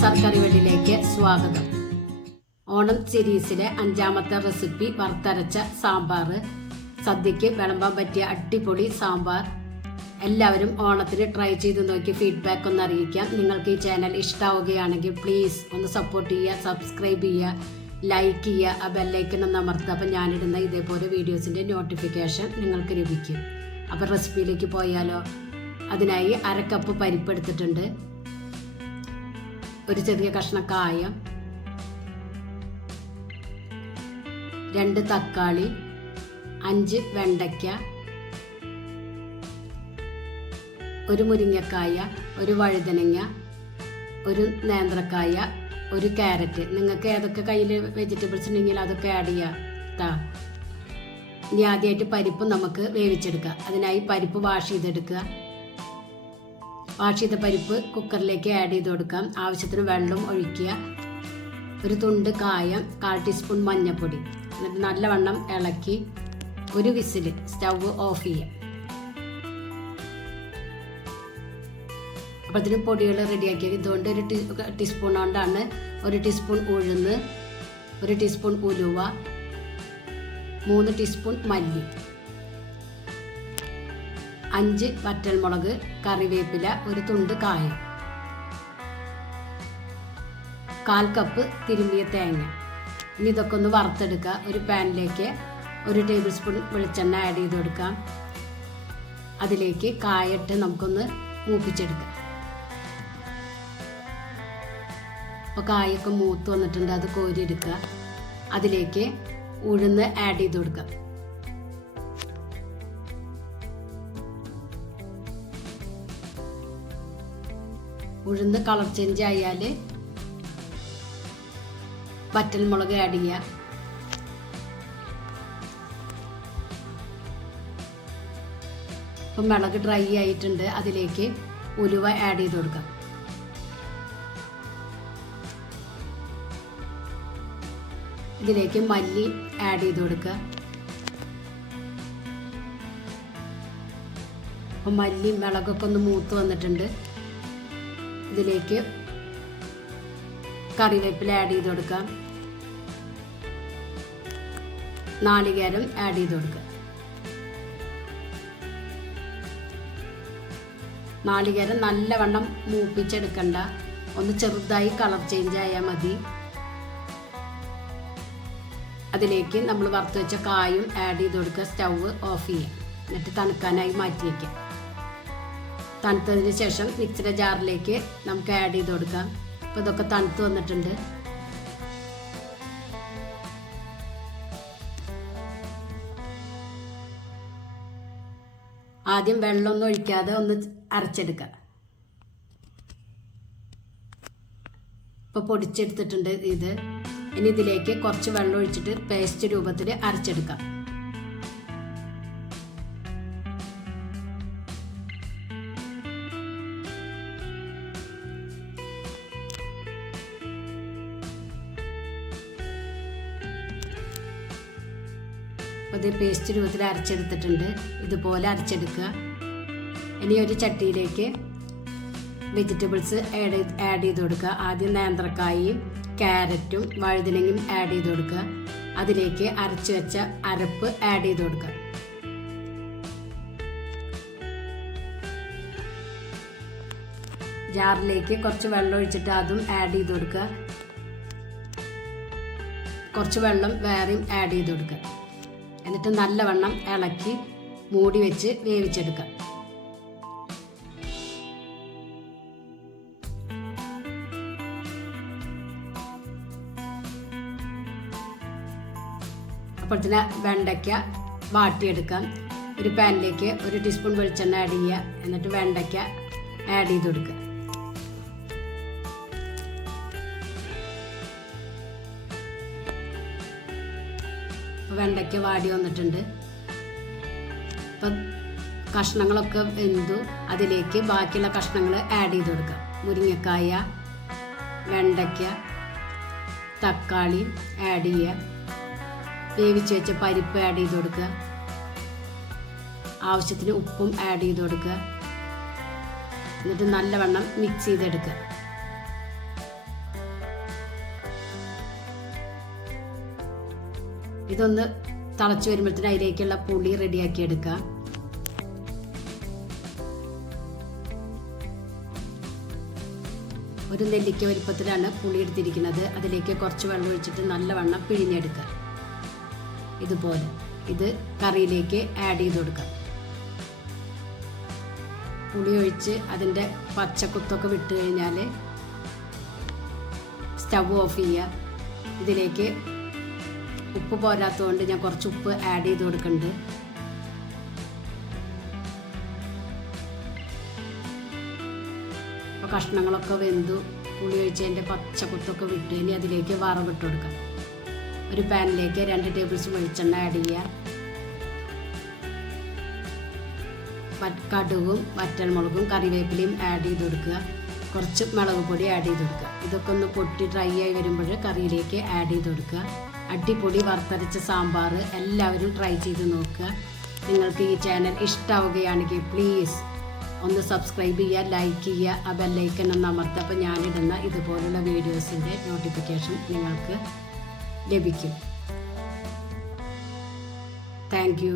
S R കറിവെള്ളിലേക്ക് സ്വാഗതം. ഓണം സീരീസിലെ അഞ്ചാമത്തെ റെസിപ്പി വറുത്തരച്ച സാമ്പാർ സദ്യക്ക് വിളമ്പാൻ പറ്റിയ അടിപൊളി സാമ്പാർ. എല്ലാവരും ഓണത്തിന് ട്രൈ ചെയ്ത് നോക്കി ഫീഡ്ബാക്ക് ഒന്ന് അറിയിക്കാം. നിങ്ങൾക്ക് ഈ ചാനൽ ഇഷ്ടാവുകയാണെങ്കിൽ പ്ലീസ് ഒന്ന് സപ്പോർട്ട് ചെയ്യുക സബ്സ്ക്രൈബ് ചെയ്യുക ലൈക്ക് ചെയ്യുക ആ ബെല്ലൈക്കൺ ഒന്ന് അമർത്തുക. അപ്പം ഞാനിടുന്ന ഇതേപോലെ വീഡിയോസിന്റെ നോട്ടിഫിക്കേഷൻ നിങ്ങൾക്ക് ലഭിക്കും. അപ്പം റെസിപ്പിയിലേക്ക് പോയാലോ? അതിനായി അരക്കപ്പ് കപ്പ് പരിപ്പ് എടുത്തിട്ടുണ്ട്. ഒരു ചെറിയ കഷ്ണക്കായ കായം രണ്ട് തക്കാളി അഞ്ച് വെണ്ടയ്ക്ക ഒരു മുരിങ്ങക്കായ ഒരു വഴുതനങ്ങ ഒരു നേന്ത്രക്കായ ഒരു ക്യാരറ്റ്. നിങ്ങൾക്ക് ഏതൊക്കെ കയ്യിൽ വെജിറ്റബിൾസ് ഉണ്ടെങ്കിൽ അതൊക്കെ ആഡ് ചെയ്യാം ഇനി ആദ്യമായിട്ട് പരിപ്പ് നമുക്ക് വേവിച്ചെടുക്കാം. അതിനായി പരിപ്പ് വാഷ് ചെയ്തെടുക്കുക. വാഷ് ചെയ്ത പരിപ്പ് കുക്കറിലേക്ക് ആഡ് ചെയ്ത് കൊടുക്കാം. ആവശ്യത്തിന് വെള്ളം ഒഴിക്കുക. ഒരു തുണ്ട് കായം കാൽ ടീസ്പൂൺ മഞ്ഞൾപ്പൊടി എന്നിട്ട് നല്ലവണ്ണം ഇളക്കി ഒരു വിസിൽ സ്റ്റവ് ഓഫ് ചെയ്യുക. അപ്പോഴത്തേനും പൊടികൾ റെഡിയാക്കിയത് ഇതുകൊണ്ട് ഒരു ടീ ടീസ്പൂൺ കൊണ്ടാണ് ഒരു ടീസ്പൂൺ ഉഴുന്ന് ഒരു ടീസ്പൂൺ ഉലുവ മൂന്ന് ടീസ്പൂൺ മല്ലി. അഞ്ച് വറ്റൽമുളക് കറിവേപ്പില ഒരു തുണ്ട് കായം. കാൽ കപ്പ് തിരുമ്മിയ തേങ്ങ. ഇനി ഇതൊക്കെ ഒന്ന് വറുത്തെടുക്കുക. ഒരു പാനിലേക്ക് ഒരു ടേബിൾ സ്പൂൺ വെളിച്ചെണ്ണ ആഡ് ചെയ്ത് കൊടുക്കാം അതിലേക്ക് കായിട്ട് നമുക്കൊന്ന് മൂപ്പിച്ചെടുക്കാം. അപ്പോൾ കായൊക്കെ മൂത്ത് വന്നിട്ടുണ്ട്. അത് കോരിയെടുക്കുക. അതിലേക്ക് ഉഴുന്ന് ആഡ് ചെയ്ത് കൊടുക്കാം ഉഴുന്ന് കളർ ചേഞ്ച് ആയാൽ വറ്റൽമുളക് ആഡ് ചെയ്യുക ഇപ്പം മുളക് ഡ്രൈ ആയിട്ടുണ്ട് അതിലേക്ക് ഉലുവ ആഡ് ചെയ്ത് കൊടുക്കാം. ഇതിലേക്ക് മല്ലി ആഡ് ചെയ്ത് കൊടുക്കുക. അപ്പം മല്ലി മുളകൊക്കെ ഒന്ന് മൂത്ത് വന്നിട്ടുണ്ട്. ഇതിലേക്ക് കറിവേപ്പില ആഡ് ചെയ്ത് കൊടുക്കാം നാളികേരം ആഡ് ചെയ്ത് കൊടുക്കുക. നാളികേരം നല്ലവണ്ണം മൂപ്പിച്ചെടുക്കണ്ട. ഒന്ന് ചെറുതായി കളർ ചേഞ്ച് ആയാൽ മതി. അതിലേക്ക് നമ്മൾ വറുത്ത് വെച്ച കായും ആഡ് ചെയ്ത് കൊടുക്കുക. സ്റ്റൗ ഓഫ് ചെയ്യുക എന്നിട്ട് തണുക്കാനായി മാറ്റി വയ്ക്കാം തണുത്തതിന് ശേഷം മിക്സിയുടെ ജാറിലേക്ക് നമുക്ക് ആഡ് ചെയ്ത് കൊടുക്കാം. അപ്പോൾ ഇതൊക്കെ തണുത്ത് വന്നിട്ടുണ്ട്. ആദ്യം വെള്ളമൊന്നും ഒഴിക്കാതെ ഒന്ന് അരച്ചെടുക്കുക ഇപ്പോൾ പൊടിച്ചെടുത്തിട്ടുണ്ട് ഇത്. ഇനി ഇതിലേക്ക് കുറച്ച് വെള്ളം ഒഴിച്ചിട്ട് പേസ്റ്റ് രൂപത്തിൽ അരച്ചെടുക്കാം. അത് പേസ്റ്റ് രൂപത്തിൽ അരച്ചെടുത്തിട്ടുണ്ട്. ഇതുപോലെ അരച്ചെടുക്കുക. ഇനി ഒരു ചട്ടിയിലേക്ക് വെജിറ്റബിൾസ് ആഡ് ആഡ് ചെയ്ത് കൊടുക്കുക. ആദ്യം നേന്ത്രക്കായും ക്യാരറ്റും വഴുതനങ്ങയും ആഡ് ചെയ്ത് കൊടുക്കുക. അതിലേക്ക് അരച്ച് വെച്ച അരപ്പ് ആഡ് ചെയ്ത് കൊടുക്കുക. ജാറിലേക്ക് കുറച്ച് വെള്ളം ഒഴിച്ചിട്ട് അതും ആഡ് ചെയ്ത് കൊടുക്കുക. കുറച്ച് വെള്ളം വേറെയും ആഡ് ചെയ്ത് കൊടുക്കുക. എന്നിട്ട് നല്ലവണ്ണം ഇളക്കി മൂടി വെച്ച് വേവിച്ചെടുക്കുക. അപ്പോഴത്തേന് വെണ്ടയ്ക്ക വാട്ടിയെടുക്കാം. ഒരു പാനിലേക്ക് ഒരു ടീസ്പൂൺ വെളിച്ചെണ്ണ ആഡ് ചെയ്യുക എന്നിട്ട് വെണ്ടയ്ക്ക ആഡ് ചെയ്ത് കൊടുക്കുക. വെണ്ടയ്ക്ക വാടി വന്നിട്ടുണ്ട്. ഇപ്പം കഷ്ണങ്ങളൊക്കെ വെന്തു. അതിലേക്ക് ബാക്കിയുള്ള കഷ്ണങ്ങൾ ആഡ് ചെയ്ത് കൊടുക്കാം. മുരിങ്ങക്കായ വെണ്ടയ്ക്ക തക്കാളി ആഡ് ചെയ്യുക. വേവിച്ച് വെച്ച പരിപ്പ് ആഡ് ചെയ്ത് കൊടുക്കുക. ആവശ്യത്തിന് ഉപ്പും ആഡ് ചെയ്ത് കൊടുക്കുക. എന്നിട്ട് നല്ലവണ്ണം മിക്സ് ചെയ്തെടുക്കുക. ഇതൊന്ന് തിളച്ച് വരുമ്പോഴത്തേന് അതിലേക്കുള്ള പുളി റെഡിയാക്കി എടുക്കുക. ഒരു നെല്ലിക്ക വലുപ്പത്തിലാണ് പുളി എടുത്തിരിക്കുന്നത്. അതിലേക്ക് കുറച്ച് വെള്ളം ഒഴിച്ചിട്ട് നല്ലവണ്ണം പിഴിഞ്ഞെടുക്കുക. ഇതുപോലെ. ഇത് കറിയിലേക്ക് ആഡ് ചെയ്ത് കൊടുക്കുക. പുളി ഒഴിച്ച് അതിന്റെ പച്ചക്കുത്തൊക്കെ വിട്ട് കഴിഞ്ഞാൽ സ്റ്റവ് ഓഫ് ചെയ്യുക. ഇതിലേക്ക് ഉപ്പ് പോരാത്തതുകൊണ്ട് ഞാൻ കുറച്ച് ഉപ്പ് ആഡ് ചെയ്ത് കൊടുക്കുന്നുണ്ട് അപ്പോൾ കഷ്ണങ്ങളൊക്കെ വെന്തു പുളി ഒഴിച്ചതിന്റെ പച്ചക്കുത്തൊക്കെ വിട്ട്. ഇനി അതിലേക്ക് വറവിട്ട് കൊടുക്കാം. ഒരു പാനിലേക്ക് രണ്ട് ടേബിൾ സ്പൂൺ വെളിച്ചെണ്ണ ആഡ് ചെയ്യുക കടുകും വറ്റൽമുളകും കറിവേപ്പിലയും ആഡ് ചെയ്ത് കൊടുക്കുക. കുറച്ച് മുളക് പൊടി ആഡ് ചെയ്ത് കൊടുക്കുക. ഇതൊക്കെ ഒന്ന് പൊട്ടി ഡ്രൈ ആയി വരുമ്പോൾ കറിയിലേക്ക് ആഡ് ചെയ്ത് കൊടുക്കുക. അടിപൊളി വറുത്തരച്ച സാമ്പാർ എല്ലാവരും ട്രൈ ചെയ്ത് നോക്കുക. നിങ്ങൾക്ക് ഈ ചാനൽ ഇഷ്ടമാവുകയാണെങ്കിൽ പ്ലീസ് ഒന്ന് സബ്സ്ക്രൈബ് ചെയ്യുക ലൈക്ക് ചെയ്യുക ആ ബെല്ലൈക്കൺ ഒന്ന് അമർത്തപ്പോൾ ഞാനിടുന്ന ഇതുപോലുള്ള വീഡിയോസിന്റെ നോട്ടിഫിക്കേഷൻ നിങ്ങൾക്ക് ലഭിക്കും. താങ്ക്